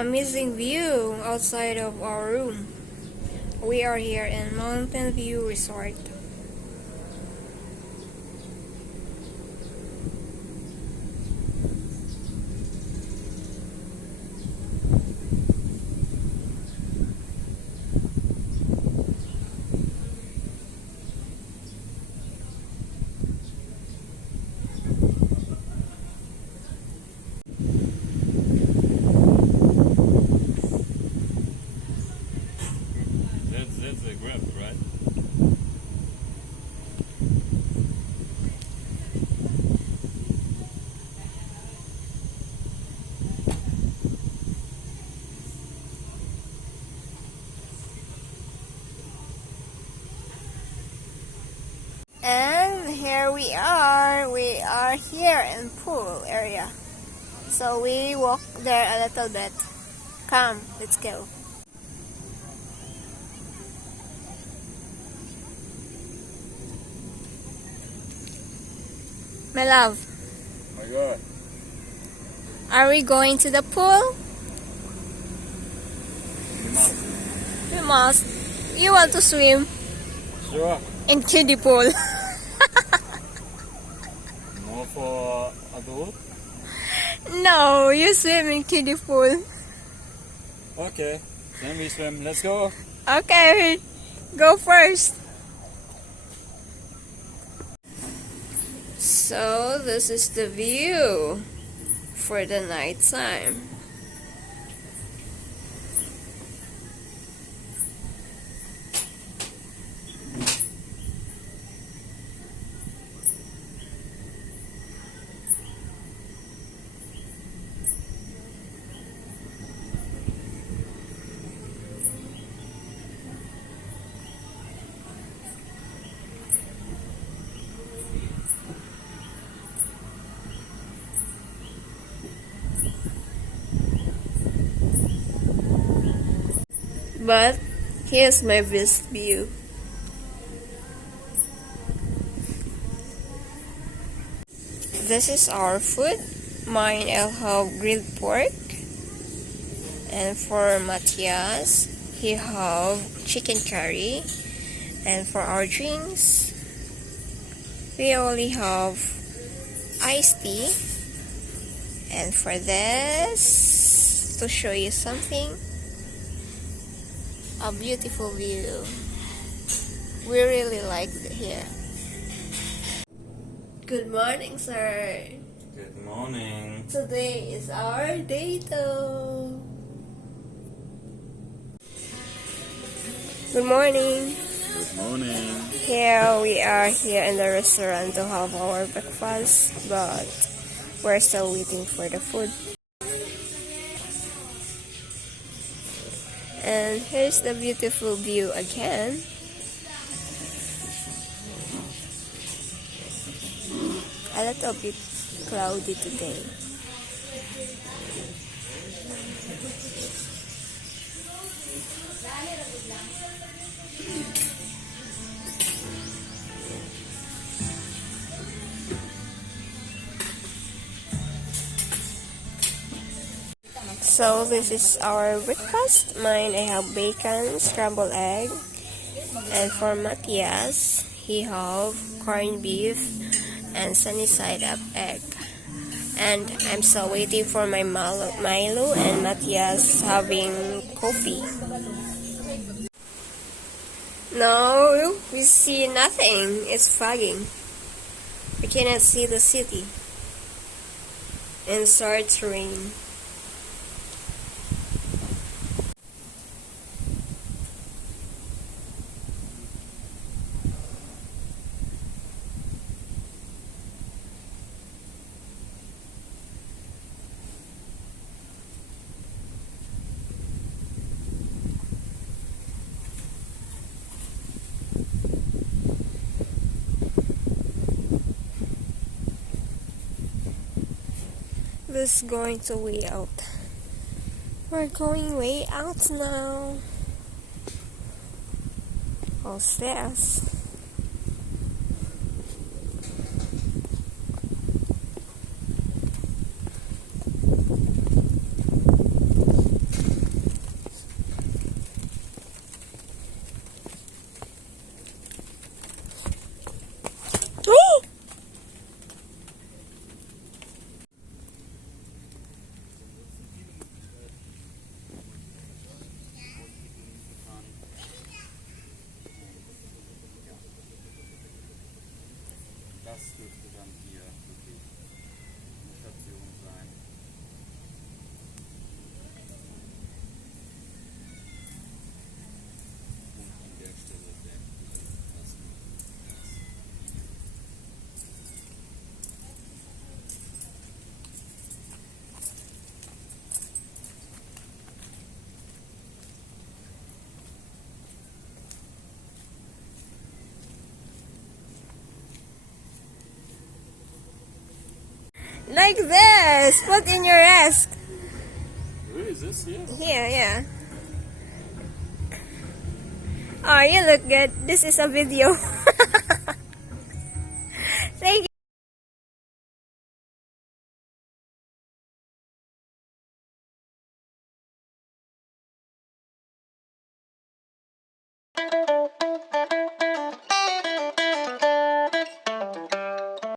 amazing view outside of our room. We are here in Mountain View Resort. That's a grab, right? And here we are. We are here in pool area. So we walk there a little bit. Come, let's go. My love, Oh my god. are we going to the pool? You must. We must. You want to swim Sure. in kiddie pool? More for adult? No, you swim in kiddie pool. Okay. Then we swim. Let's go. Okay, go first. So this is the view for the night time. But here's my best view. This is our food. Mine, I'll have grilled pork. And for Matthias, he have chicken curry. And for our drinks, we only have iced tea. And for this, to show you something, a beautiful view. We really like it here. Good morning, sir. Good morning. Today is our day though. Good morning. Good morning. Here we are here in the restaurant to have our breakfast, but we're still waiting for the food. And here's the beautiful view again. A little bit cloudy today. So this is our breakfast. Mine, I have bacon, scrambled egg, and for Matthias, he have corned beef and sunny side up egg. And I'm still waiting for my Milo and Matthias having coffee. No, we see nothing. It's fogging. We cannot see the city. And starts to rain. This is going to way out. We're going way out now. What's this? Das dürfte dann hier wirklich eine Station sein. Und an der Stelle denke ich, dass wir das Video Like this. Put in your desk. Really, is this here? Here, yeah. Oh, you look good. This is a video. Thank you.